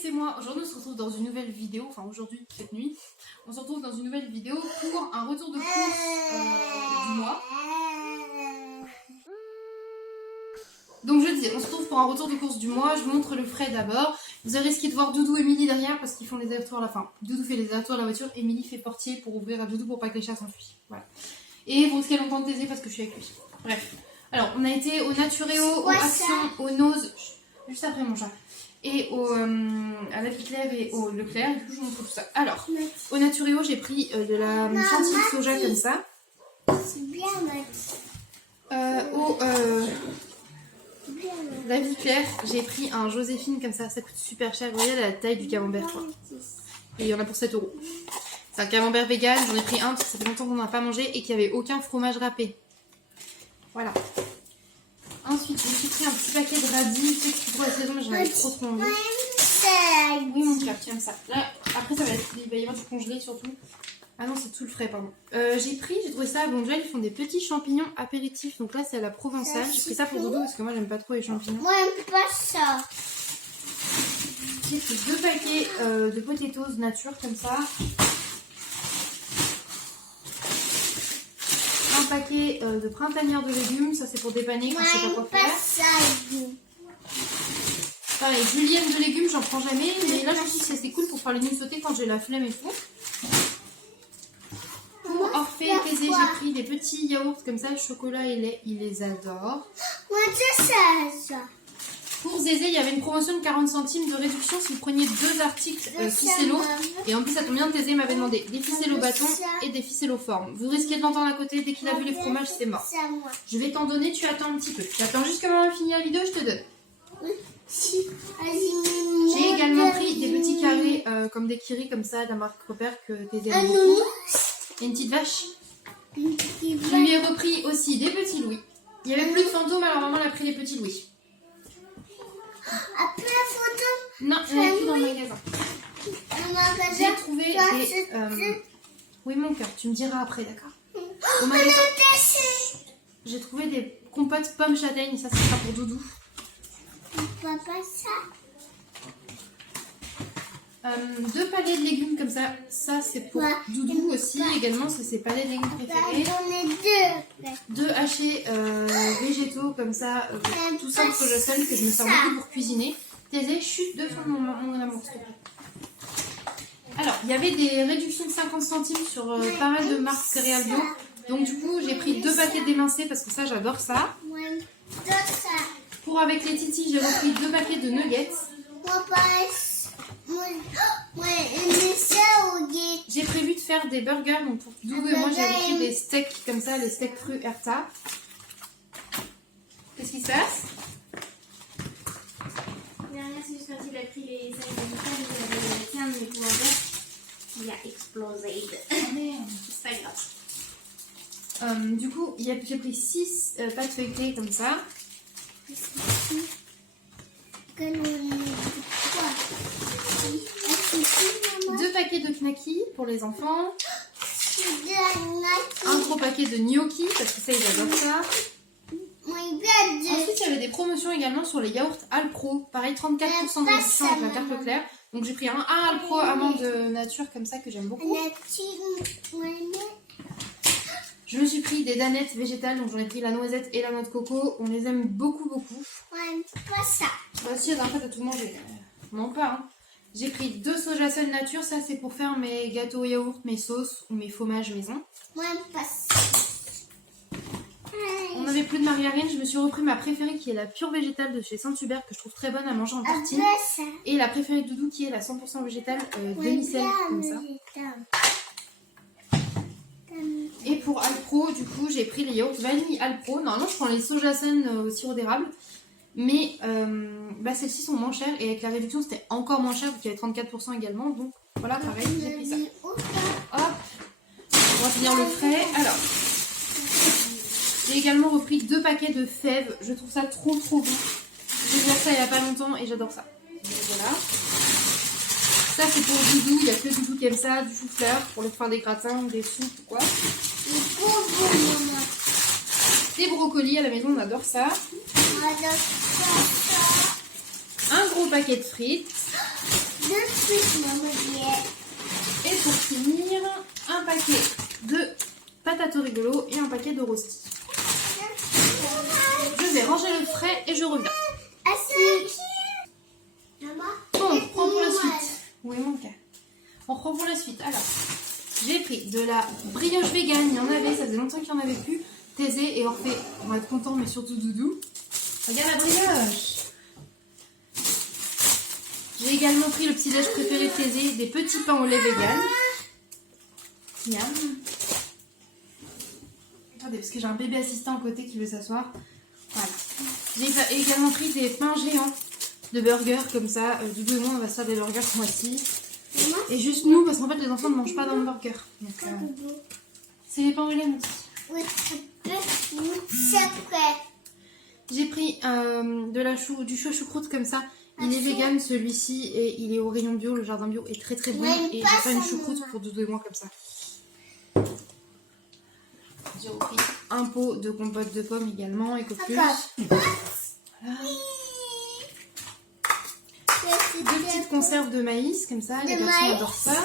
c'est moi. Aujourd'hui on se retrouve dans une nouvelle vidéo, enfin aujourd'hui, cette nuit, on se retrouve dans une nouvelle vidéo pour un retour de course du mois. Donc je disais, on se retrouve pour un retour de course du mois, je vous montre le frais d'abord. Vous avez risqué de voir Doudou et Émilie derrière parce qu'ils font les allers-retours à la fin. Doudou fait les allers-retours à la voiture, Émilie fait portier pour ouvrir à Doudou pour pas que les chats s'enfuient. Voilà. Et vous risquez longtemps de taiser parce que je suis avec lui. Bref. Alors, on a été au Naturéo, au Action, au Nose, juste après mon chat, et à la Viclève et au Leclerc. Du coup, je vous montre tout ça. Alors, au Naturéo, j'ai pris de la chantilly de soja comme ça. C'est bien, La Viclève, j'ai pris un Joséphine comme ça coûte super cher. Vous voyez la taille du camembert, quoi. Et il y en a pour 7 €. C'est un camembert vegan, j'en ai pris un parce que ça fait longtemps qu'on n'en a pas mangé et qu'il n'y avait aucun fromage râpé. Voilà. Ensuite, j'ai pris un petit paquet de radis. Je sais que c'est pour la saison, mais j'en avais trop envie. Oui, mon cœur, tu aimes ça. Là, après, il va y avoir du congelé surtout. Ah non, c'est tout le frais, pardon. J'ai trouvé ça à Bonjour, ils font des petits champignons apéritifs. Donc là, c'est à la provençale. J'ai pris ça pour Dodo parce que moi, j'aime pas trop les champignons. Moi, j'aime pas ça. J'ai pris 2 paquets de potatoes nature comme ça. Un paquet de printanières de légumes, ça c'est pour dépanner quand je sais pas quoi faire. Pareil, julienne de légumes, j'en prends jamais, mais là je me suis dit que c'était cool pour faire les nuits sautées quand j'ai la flemme et tout. Pour Orphée et Thésée, j'ai pris des petits yaourts comme ça, chocolat et lait, ils les adorent. Moi, c'est ça. Pour Zézé, il y avait une promotion de 40 centimes de réduction si vous preniez 2 articles ficello. Et en plus, ça tombe bien, Thésée m'avait demandé des ficelles au bâton et des ficelles aux formes. Vous risquez de l'entendre à côté, dès qu'il a vu les fromages, c'est mort. Je vais t'en donner, tu attends un petit peu. Tu attends juste que maman finisse la vidéo, je te donne. J'ai également pris des petits carrés comme des kiris comme ça, de la marque Repère que Thésée aime beaucoup. Et une petite vache. Je lui ai repris aussi des petits louis. Il n'y avait plus de fantômes, alors maman a pris les petits louis. Après la photo. Non, il n'y en a plus dans le magasin. J'ai trouvé des... Oui, mon cœur, tu me diras après, d'accord? Au magasin, j'ai trouvé des compotes pommes châtaignes, ça sera pour Doudou. Papa, ça. 2 palets de légumes comme ça, ça c'est pour Doudou aussi également, c'est ses palets de légumes préférés. J'en ai 2. 2 hachés végétaux comme ça, tout simple que je sel que je me sers beaucoup pour cuisiner. Thésée, chute de fond mon amour, s'il te plaît. Alors, il y avait des réductions de 50 centimes sur pas mal de marques céréales bio. Donc du coup, j'ai pris 2 paquets d'émincés parce que ça, j'adore ça. Pour avec les titis, j'ai repris 2 paquets de nuggets. J'ai prévu de faire des burgers, donc pour Doudou et moi, j'ai pris des steaks comme ça, les steaks crus Erta. Qu'est-ce qui se passe? C'est juste quand il a pris les sacs de moutarde, il a mis il a explosé. Oh merde. C'est pas grave. Du coup, j'ai pris 6 pâtes feuilletées comme ça. 2 paquets de knackis pour les enfants. Un gros paquet de gnocchi parce que ça, ils adorent ça. Ensuite, il y avait des promotions également sur les yaourts Alpro. Pareil, 34% de réduction avec la carte Leclerc. Donc j'ai pris un Alpro amande nature comme ça que j'aime beaucoup. Je me suis pris des danettes végétales, donc j'en ai pris la noisette et la noix de coco. On les aime beaucoup, beaucoup. Pas ça. Bah si, la dernière fois t'as tout mangé. Non pas, hein. J'ai pris 2 soja seul nature, ça c'est pour faire mes gâteaux yaourt, mes sauces ou mes fromages maison. Moi, pas ça. On n'avait plus de margarine, je me suis repris ma préférée qui est la pure végétale de chez Saint-Hubert que je trouve très bonne à manger en tartine. Et la préférée de Doudou qui est la 100% végétale demi-sel comme ça. Et pour Alpro, du coup, j'ai pris les yaourts vanille Alpro. Normalement, je prends les sojasen au sirop d'érable. Mais celles-ci sont moins chères. Et avec la réduction, c'était encore moins cher. Vu qu'il y avait 34% également. Donc voilà, pareil, j'ai pris ça. Hop, on va finir le frais. Alors, j'ai également repris 2 paquets de fèves. Je trouve ça trop bon. J'ai vu ça il n'y a pas longtemps et j'adore ça. Donc voilà. Ça c'est pour Doudou, il n'y a que Doudou qui aime ça, du chou-fleur pour le faire des gratins ou des soupes ou quoi. Des brocolis à la maison, on adore ça. Un gros paquet de frites. trucs, maman. Et pour finir, un paquet de patates rigolo et un paquet de rosti. Je vais ranger le frais et je reviens. Assis. Maman. Bon, on reprend pour la suite. Où est mon cas? On reprend pour la suite. Alors, j'ai pris de la brioche vegan. Il y en avait, ça faisait longtemps qu'il n'y en avait plus. Thésée et Orphée, on va être content, mais surtout Doudou. Regarde la brioche. J'ai également pris le petit déj préféré de Thésée, des petits pains au lait vegan. Miam. Attendez, parce que j'ai un bébé assistant à côté qui veut s'asseoir. Voilà. J'ai également pris des pains géants de burgers comme ça. Doudou et moi, on va se faire des burgers ce mois-ci. Et juste nous, parce qu'en fait, les enfants ne mangent pas dans le burger. Donc, c'est les pains au lait, moi aussi. Oui, c'est prêt. J'ai pris du chou choucroute comme ça. Il est vegan celui-ci et il est au rayon bio. Le jardin bio est très très bon. Et je vais faire une choucroute pour Doudou et moi comme ça. J'ai repris un pot de compote de pommes également et copieux. Voilà. Deux petites conserves de maïs comme ça. Les garçons adorent ça.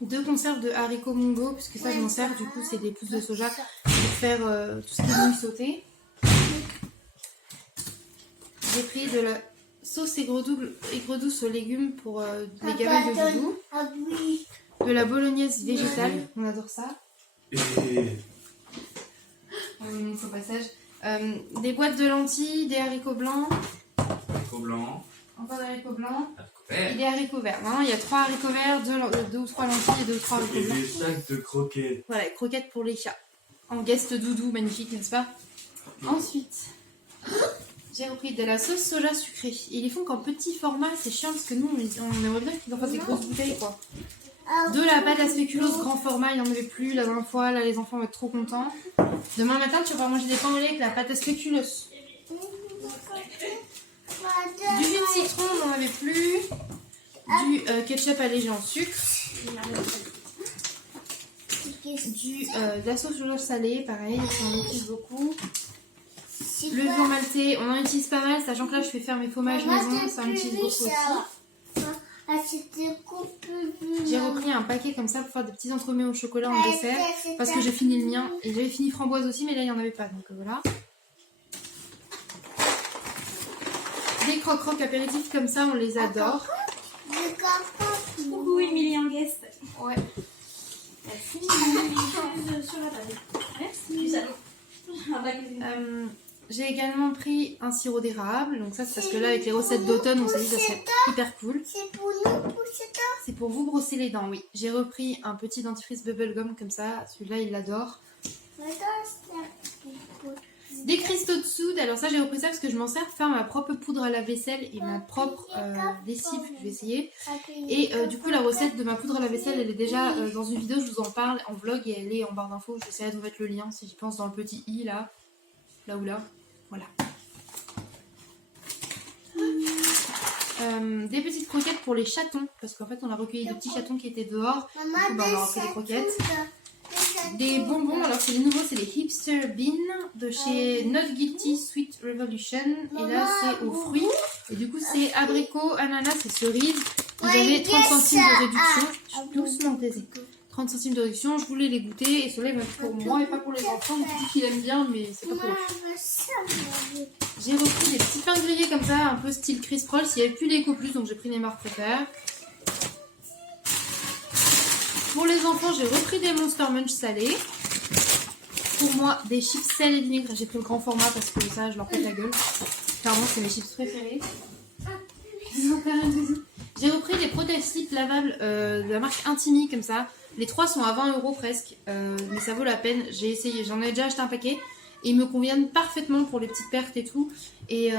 Deux conserves de haricots mongo, puisque ça je m'en sers, du coup c'est des pousses de soja pour faire tout ce qui est nouilles sautées. J'ai pris de la sauce aigre douce aux légumes pour les gamins de Doudou. De la bolognaise végétale, on adore ça. On vous montre au passage. Des boîtes de lentilles, des haricots blancs. Haricots blancs. Encore des haricots blancs. Et Et des haricots verts. Hein. Il y a 3 haricots verts, 2 ou 3 lentilles et 2 ou 3 haricots blancs. des sacs de croquettes. Voilà, les croquettes pour les chats. En guest Doudou, magnifique, n'est-ce pas? Ensuite, j'ai repris de la sauce soja sucrée. Ils les font qu'en petit format, c'est chiant parce que nous, on aimerait bien qu'ils en fassent des grosses bouteilles, quoi. De la pâte à spéculoos grand format, il n'y en avait plus la dernière fois. Là, les enfants vont être trop contents. Demain matin, tu vas manger des pains au lait avec la pâte à spéculoos. Du jus de citron, on n'en avait plus. Du ketchup allégé en sucre. De la sauce soja salée, pareil, on en utilise beaucoup. Le blanc maltais, on en utilise pas mal, sachant que là, je fais faire mes fromages maison, ça en utilise beaucoup aussi. J'ai repris un paquet comme ça pour faire des petits entremets au chocolat en dessert, parce que j'ai fini le mien. Et j'avais fini framboise aussi, mais là, il n'y en avait pas, donc voilà. Des croque-croque apéritifs comme ça, on les adore. Coucou Emilie en guest. Ouais. Merci. Sur la table. Merci. J'ai également pris un sirop d'érable. Donc ça, c'est parce que là, avec les recettes d'automne, on s'est dit que ça serait hyper cool. C'est pour nous, C'est pour vous brosser les dents, oui. J'ai repris un petit dentifrice bubblegum comme ça. Celui-là, il l'adore. Des cristaux de soude. Alors ça, j'ai repris ça parce que je m'en sers pour faire ma propre poudre à la vaisselle et ma propre lessive. Je vais essayer. Et du coup, la recette de ma poudre à la vaisselle, elle est déjà dans une vidéo. Je vous en parle en vlog et elle est en barre d'infos. J'essaierai de vous mettre le lien si j'y pense dans le petit i là. Là ou là. Voilà. Des petites croquettes pour les chatons. Parce qu'en fait, on a recueilli des petits chatons qui étaient dehors. Du coup, on leur a fait des croquettes. Des bonbons, alors c'est les nouveaux, c'est les Hipster Bean de chez Not Guilty Sweet Revolution. Et là, c'est aux fruits. Et du coup, c'est abricot, ananas et cerise. Vous avez 30 centimes de réduction. Doucement, taisez. 30 centimes de réduction, je voulais les goûter. Et ceux-là, ils vont être pour moi et pas pour les enfants. On dit qu'ils aiment bien, mais c'est pas pour eux. J'ai repris des petits pains grillés comme ça, un peu style Chris Roll. Il n'y avait plus d'Eco Plus, donc j'ai pris les marques préférées. Pour les enfants, j'ai repris des Monster Munch salés. Pour moi, des chips sel et vinaigre. J'ai pris le grand format parce que ça, je leur pète la gueule. Clairement, c'est mes chips préférés. J'ai repris des protège slips lavables de la marque Intimi, comme ça. Les 3 sont à 20 € presque, mais ça vaut la peine. J'ai essayé, j'en ai déjà acheté un paquet. Et ils me conviennent parfaitement pour les petites pertes et tout. Et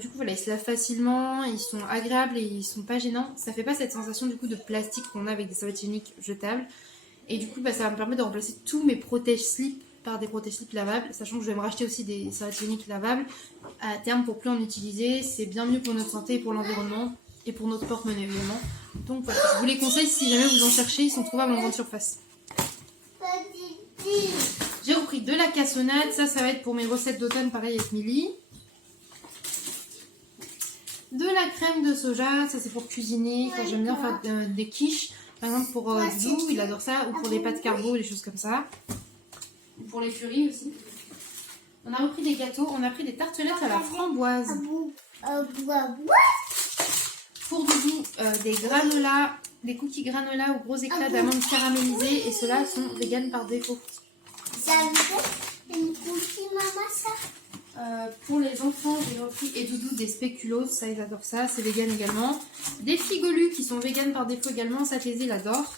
du coup, voilà, ils se lavent facilement, ils sont agréables et ils sont pas gênants. Ça fait pas cette sensation du coup de plastique qu'on a avec des serviettes hygiéniques jetables. Et du coup, bah, ça va me permettre de remplacer tous mes protège-slips par des protège-slips lavables. Sachant que je vais me racheter aussi des serviettes hygiéniques lavables à terme pour plus en utiliser. C'est bien mieux pour notre santé et pour l'environnement. Et pour notre porte-monnaie évidemment. Donc voilà, je vous les conseille si jamais vous en cherchez, ils sont trouvables en grande surface. J'ai repris de la cassonade, ça va être pour mes recettes d'automne pareil avec Milly. De la crème de soja, ça c'est pour cuisiner, quand j'aime bien faire des quiches. Par exemple pour Zou, il adore ça, ou pour des pâtes carbo, des choses comme ça. Ou pour les furies aussi. On a repris des gâteaux, on a pris des tartelettes à la framboise. Pour Doudou, des granolas, des cookies granola aux gros éclats d'amandes caramélisées. Et ceux-là sont vegan par défaut. Ça veut dire une cookie, maman, ça? Pour les enfants, j'ai repris et Doudou des spéculoos, ça ils adorent ça, c'est vegan également. Des figolus qui sont vegan par défaut également, ça Thésée l'adore.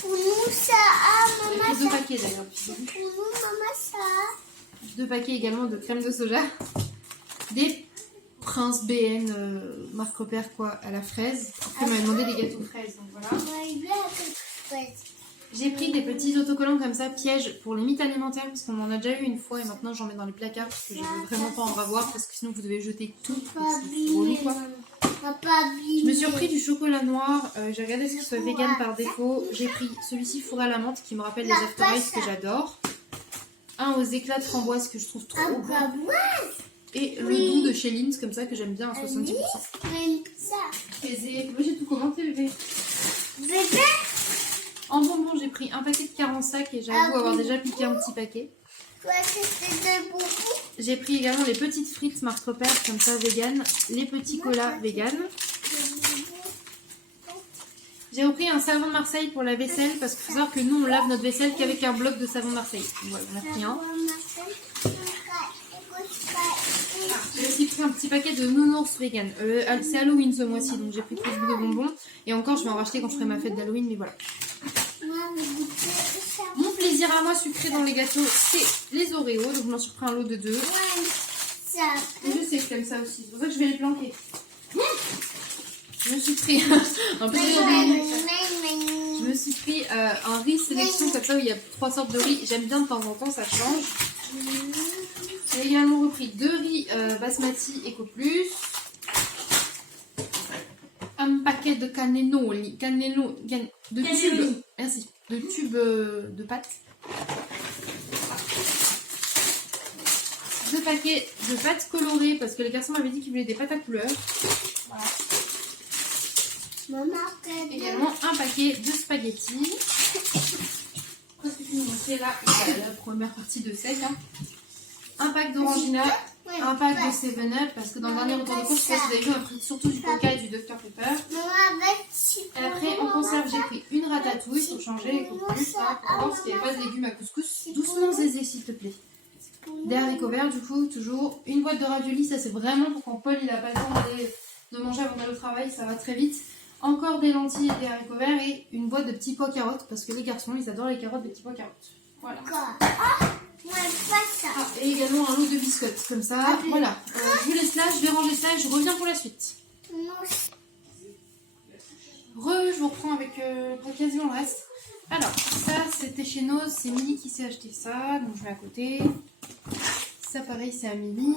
Pour nous, ça a, J'ai maman, pris 2 ça. paquets d'ailleurs. Pour nous, maman, ça a. 2 paquets également de crème de soja. Des Prince BN marque repère quoi à la fraise. Après on m'avait demandé des gâteaux fraises, donc voilà. Ouais, il y a quelque chose. J'ai pris des petits autocollants comme ça, pièges pour les mythes alimentaires, parce qu'on en a déjà eu une fois et maintenant j'en mets dans les placards parce que je veux vraiment pas en avoir parce que sinon vous devez jeter tout. Pas C'est relou, abîmé, quoi. maman. Pas abîmé. Je me suis repris du chocolat noir, j'ai regardé ce qu'il soit vegan par défaut. J'ai pris celui-ci fourré à la menthe qui me rappelle les After Eight que j'adore. Un aux éclats de framboise que je trouve trop Ah, bon. bah, ouais. Et le doux de chez Lindt comme ça que j'aime bien à 70%. Mais ça. Et j'ai tout commenté bébé. Bébé. En bonbons j'ai pris un paquet de 40 sacs et j'avoue avoir déjà piqué un petit paquet. Toi, c'était des bonbons. J'ai pris également les petites frites marque repère comme ça vegan, les petits colas vegan. J'ai repris un savon de Marseille pour la vaisselle parce qu'il faut savoir que nous on lave notre vaisselle qu'avec un bloc de savon de Marseille. Voilà, on a pris un. J'ai aussi pris un petit paquet de nounours vegan. C'est Halloween ce mois-ci donc j'ai pris plus de bonbons. Et encore je vais en racheter quand je ferai ma fête d'Halloween mais voilà. Mon plaisir à moi sucré dans les gâteaux c'est les Oreos. Donc je m'en suis pris un lot de 2. Et je sais que t'aimes ça aussi. C'est pour ça que je vais les planquer. Je me suis pris un plaisir de... Je me suis pris un riz sélection comme ça où il y a 3 sortes de riz. J'aime bien de temps en temps, ça change. J'ai également repris 2 riz basmati Eco Plus. Un paquet de cannelloni. De tubes. Merci. De tubes de pâtes. 2 paquets de pâtes colorées parce que les garçons m'avaient dit qu'ils voulaient des pâtes à couleur. Voilà. Également un paquet de spaghettis. Qu'est-ce que tu nous montrer là? La première partie de sec. Hein. Un pack d'orangina, un pack de 7-Up parce que dans le dernier retour de course, je sais pas si vous avez vu, on a pris surtout du Coca et du Dr Pepper. Et après, en conserve, j'ai pris une ratatouille pour changer les couscous, hein, pour voir s'il n'y avait pas de légumes à couscous. Doucement zézé, s'il te plaît. Des haricots verts, du coup, toujours. Une boîte de raviolis, ça c'est vraiment pour quand Paul il a pas le temps de manger avant d'aller au travail, ça va très vite. Encore des lentilles et des haricots verts et une boîte de petits pois carottes parce que les garçons ils adorent les carottes des petits pois carottes. Voilà. Ah, et également un lot de biscottes comme ça. Voilà. Je vous laisse là, je vais ranger ça et je reviens pour la suite. Je vous reprends avec quasiment le reste. Alors, ça c'était chez Noz, c'est Milly qui s'est acheté ça, donc je mets à côté. Ça pareil, c'est à Milly.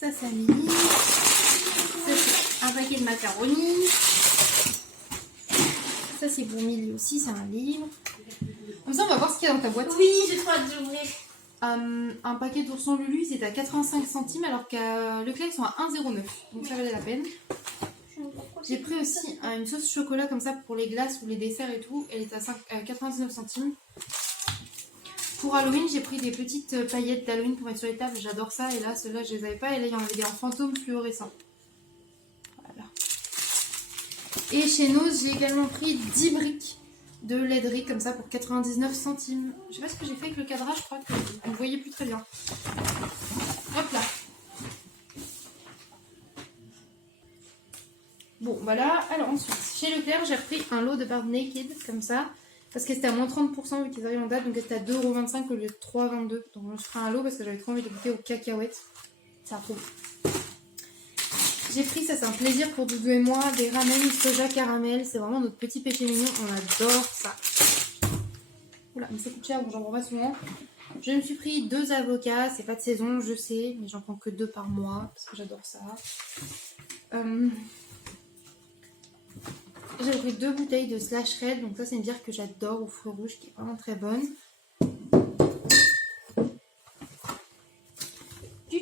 Ça c'est à Milly. Ça c'est un paquet de macaroni. Ça c'est pour Milly aussi, c'est un livre. Comme ça on va voir ce qu'il y a dans ta boîte. Oui, j'ai trop hâte d'ouvrir. Un paquet d'oursons Lulu, c'est à 85 centimes alors qu'à Leclerc ils sont à 1,09. Donc ça valait la peine. J'ai pris aussi une sauce chocolat comme ça pour les glaces ou les desserts et tout. Elle est à 99 centimes. Pour Halloween, j'ai pris des petites paillettes d'Halloween pour mettre sur les tables. J'adore ça. Et là, ceux-là, je les avais pas. Et là, il y en avait des en fantôme fluorescents. Voilà. Et chez Noz, j'ai également pris 10 briques de laiderie comme ça pour 99 centimes. Je sais pas ce que j'ai fait avec le cadrage. Je crois que vous ne voyez plus très bien. Hop là. Bon, voilà. Alors ensuite, chez Leclerc, j'ai repris un lot de barres Naked comme ça. Parce que c'était à moins 30% vu qu'ils arrivent en date. Donc c'était à 2,25€ au lieu de 3,22€. Donc je me suis pris un lot parce que j'avais trop envie de goûter aux cacahuètes. Ça retrouve. J'ai pris, ça c'est un plaisir pour Doudou et moi, des ramen soja caramel. C'est vraiment notre petit péché mignon. On adore ça. Oula, mais ça coûte cher, donc j'en prends pas souvent. Je me suis pris 2 avocats. C'est pas de saison, je sais. Mais j'en prends que 2 par mois parce que j'adore ça. J'ai pris 2 bouteilles de Slash Red, donc ça c'est une bière que j'adore aux fruits rouges qui est vraiment très bonne.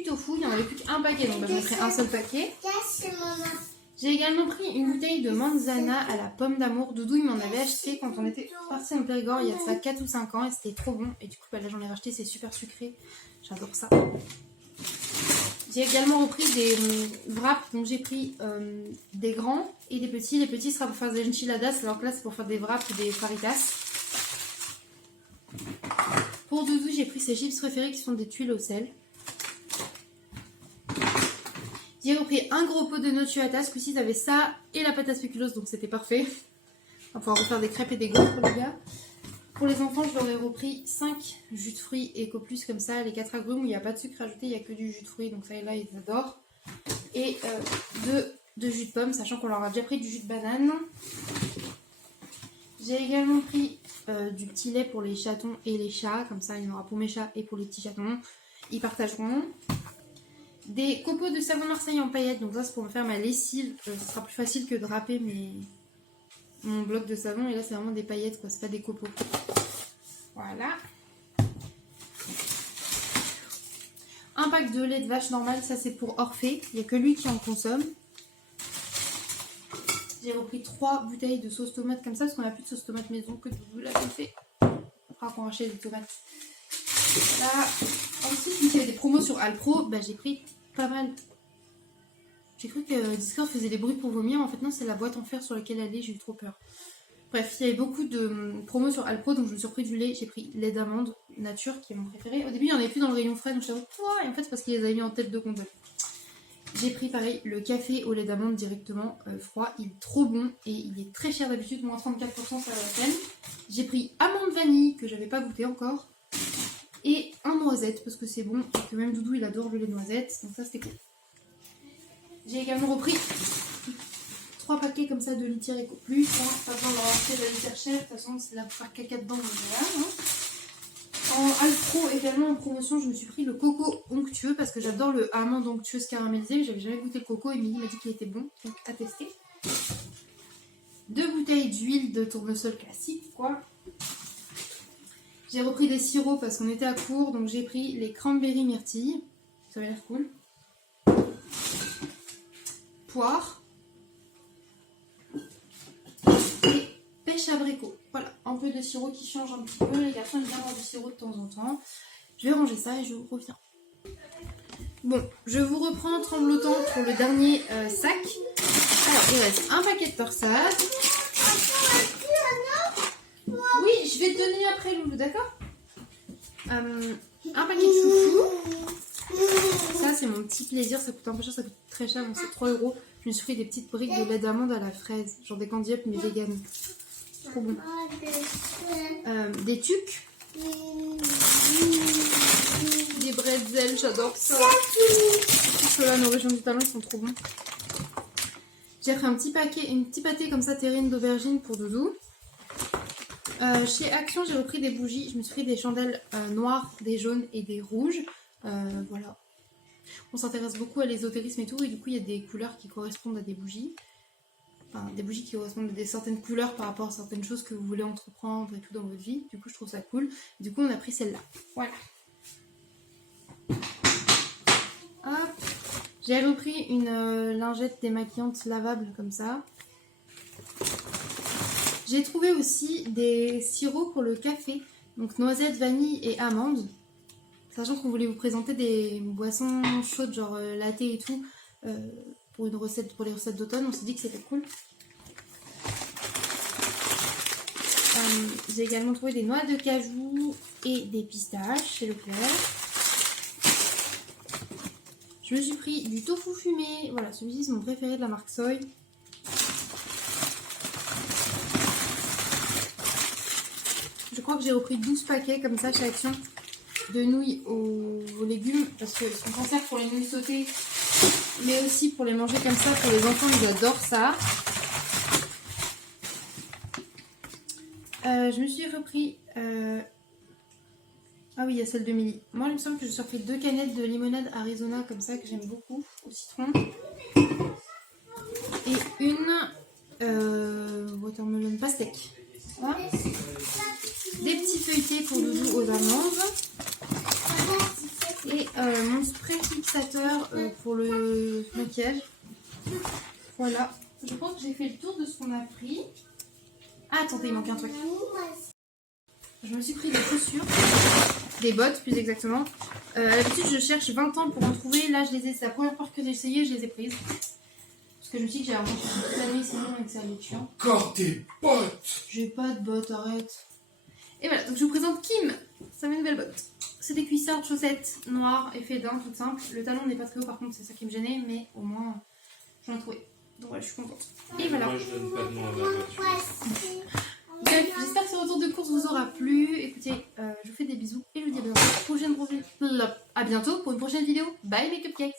tofu. Il n'y en avait plus qu'un paquet, donc bah, je mettrai un seul paquet. Casse, maman. J'ai également pris une bouteille de manzana à la pomme d'amour. Doudou, il m'en avait acheté quand on était parti en Périgord il y a de ça 4 ou 5 ans et c'était trop bon. Et du coup, bah, là j'en ai racheté, c'est super sucré. J'adore ça. J'ai également repris des wraps, donc j'ai pris des grands et des petits. Les petits sera pour faire des enchiladas, alors que là c'est pour faire des wraps ou des faritas. Pour Doudou, j'ai pris ses chips préférés qui sont des tuiles au sel. J'ai repris un gros pot de nocciata. Ce coup-ci, ils avaient ça et la pâte à spéculoos, donc c'était parfait. On va pouvoir refaire des crêpes et des gaufres, les gars. Pour les enfants, je leur ai repris 5 jus de fruits Eco Plus comme ça, les 4 agrumes où il n'y a pas de sucre ajouté, il n'y a que du jus de fruits, donc ça, là, ils adorent. Et 2 jus de pomme, sachant qu'on leur a déjà pris du jus de banane. J'ai également pris du petit lait pour les chatons et les chats, comme ça, il y en aura pour mes chats et pour les petits chatons. Ils partageront. Des copeaux de savon Marseille en paillettes, donc ça c'est pour me faire ma lessive. Ce sera plus facile que de râper mon bloc de savon. Et là c'est vraiment des paillettes, quoi, c'est pas des copeaux. Voilà. Un pack de lait de vache normal, ça c'est pour Orphée. Il n'y a que lui qui en consomme. J'ai repris 3 bouteilles de sauce tomate comme ça, parce qu'on n'a plus de sauce tomate maison que Doudou l'avait fait. On fera qu'on rachète des tomates. Là, ensuite, il y avait des promos sur Alpro, bah, j'ai pris pas mal. J'ai cru que Discord faisait des bruits pour vomir, en fait non, c'est la boîte en fer sur laquelle elle est, j'ai eu trop peur. Bref, il y avait beaucoup de promos sur Alpro, donc je me suis repris du lait. J'ai pris lait d'amande nature, qui est mon préféré. Au début, il n'y en avait plus dans le rayon frais, donc je me suis dit, oh, et en fait, c'est parce qu'ils les avaient mis en tête de gondole. J'ai pris pareil le café au lait d'amande directement froid, il est trop bon et il est très cher d'habitude, moins 34%, ça vaut la peine. J'ai pris amande vanille que j'avais pas goûté encore et un noisette parce que c'est bon et que même Doudou il adore le lait de noisette, donc ça c'était cool. J'ai également repris 3 paquets comme ça de litière Eco Plus, pas besoin de leur acheter de la litière chère, de toute façon c'est là pour faire caca dedans, donc voilà. En Alpro également en promotion, je me suis pris le coco onctueux parce que j'adore le amande onctueuse caramélisée. J'avais jamais goûté le coco et Milly m'a dit qu'il était bon, donc à tester. 2 bouteilles d'huile de tournesol classique, quoi. J'ai repris des sirops parce qu'on était à court, donc j'ai pris les cranberry myrtilles. Ça avait l'air cool. Poire. Et pêche abricot. Voilà, un peu de sirop qui change un petit peu. Les garçons aiment bien avoir du sirop de temps en temps. Je vais ranger ça et je reviens. Bon, je vous reprends tremblotant pour le dernier sac. Alors, il reste un paquet de torsade. Oui, je vais te donner après, Loulou, d'accord? Un paquet de chouchou. Ça, c'est mon petit plaisir. Ça coûte un peu cher, ça coûte très cher, donc c'est 3 €. Je me suis pris des petites briques de lait d'amande à la fraise. Genre des candy up, mais vegan. Trop bon. Des tucs. Des bretzels, j'adore ça. Ceux-là, nos régions du talon, ils sont trop bons. J'ai pris un petit pâté comme ça, terrine d'aubergine pour Doudou. Chez Action, j'ai repris des bougies. Je me suis pris des chandelles noires, des jaunes et des rouges. Voilà. On s'intéresse beaucoup à l'ésotérisme et tout, et du coup, il y a des couleurs qui correspondent à des bougies. Enfin, des bougies qui correspondent à certaines couleurs par rapport à certaines choses que vous voulez entreprendre et tout dans votre vie. Du coup, je trouve ça cool. Du coup, on a pris celle-là. Voilà. Hop. J'ai repris une lingette démaquillante lavable comme ça. J'ai trouvé aussi des sirops pour le café. Donc noisette, vanille et amande. Sachant qu'on voulait vous présenter des boissons chaudes, genre latte et tout. Pour les recettes d'automne, on s'est dit que c'était cool. J'ai également trouvé des noix de cajou et des pistaches chez Leclerc. Je me suis pris du tofu fumé. Voilà, celui-ci c'est mon préféré de la marque Soy. Je crois que j'ai repris 12 paquets comme ça chez Action de nouilles aux légumes parce qu'ils sont conserves pour les nouilles sautées. Mais aussi pour les manger comme ça, pour les enfants, ils adorent ça. Je me suis repris... Ah oui, il y a celle de Milly. Moi, il me semble que je me suis repris 2 canettes de limonade Arizona comme ça, que j'aime beaucoup, au citron. Et une watermelon pastèque. Voilà. Des petits feuilletés pour Doudou aux amandes. Et mon spray fixé fixateur pour le maquillage. Voilà. Je pense que j'ai fait le tour de ce qu'on a pris. Ah, attendez, il manque un truc. Je me suis pris des chaussures. Des bottes, plus exactement. À l'habitude, je cherche 20 ans pour en trouver. Là, je les ai. C'est la première fois que j'ai essayé, je les ai prises. Parce que je me suis dit que j'allais avoir toute la nuit sinon avec ça, les chiant. Encore tes bottes. J'ai pas de bottes, arrête. Et voilà, donc je vous présente Kim. Ça met une nouvelle botte. C'est des cuissards de chaussettes noires, effet d'un, tout simple. Le talon n'est pas très haut, par contre, c'est ça qui me gênait, mais au moins, j'en ai trouvé. Donc voilà, je suis contente. Et voilà. Moi, je donne pas de nom à ma voiture. Bref, j'espère que ce retour de course vous aura plu. Écoutez, je vous fais des bisous et je vous dis à bientôt pour une prochaine vidéo. Bye mes cupcakes.